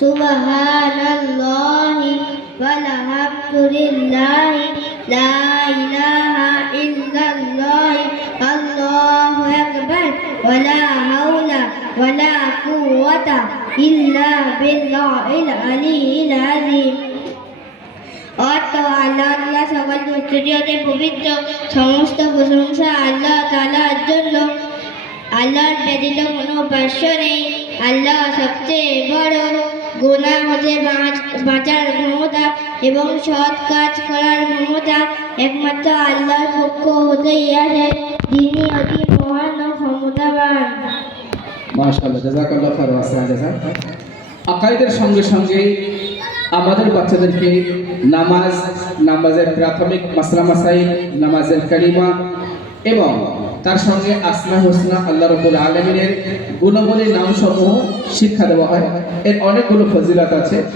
সুবহানাল্লাহি ওয়ালহামদুলিল্লাহি লা ইলাহা ইল্লাল্লাহ আল্লাহু আকবার ওয়ালা হাওলা ওয়ালা কুওয়াতা ইল্লা বিল্লাহিল আলিয়্যিল আযীম। অর্থ আল্লাহ সকল দুষ্টতে পবিত্র, সমস্ত প্রশংসা আল্লাহ তাআলার জন্য। আল্লাহর ব্যতীত কোনো উপাস্য নেই। আল্লাহ সবচেয়ে বড়। গুনাহ হতে বাঁচার ক্ষমতা এবং সৎ কাজ করার ক্ষমতা একমাত্র আল্লাহর পক্ষ হতেই আসে, যিনি অতি মহান ও ক্ষমতাবান। মাশাআল্লাহ, জাযাকাল্লাহু খাইরান। জাযা আকাইদের সঙ্গে সঙ্গে আমাদের বাচ্চাদেরকে নামাজের প্রাথমিক মাসলা মাসাইল, নামাজের কালিমা এবং তার সঙ্গে আসমা হুসনা আল্লাহ রাব্বুল আলামিনের গুণাবলী নামসমূহ শিক্ষা দেওয়া হয়। এর অনেকগুলো ফজিলত আছে।